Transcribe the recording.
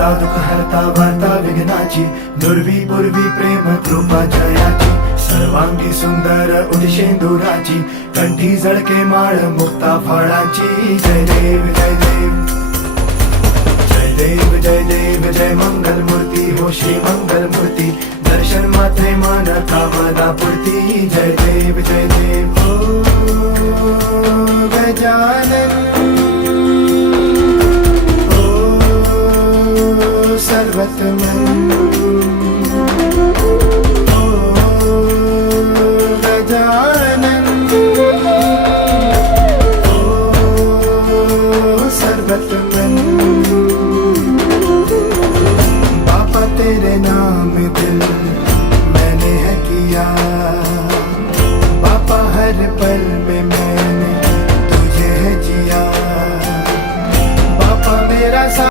दाता दुःख हरता वार्ता विघ्नाची, दुर्वी पूर्वी प्रेम कृपा जयाची, सर्वांगी सुंदर उदिशेंदुराची, कंठी जळके माळ मुक्ता फळाची. जय देव जय देव जय देव जय देव जय मंगल मूर्ती हो श्री मंगल मूर्ती, दर्शन मात्रे मन कामना पूर्ती. जय देव जय देव ओ गजानन ओ सर्वतमन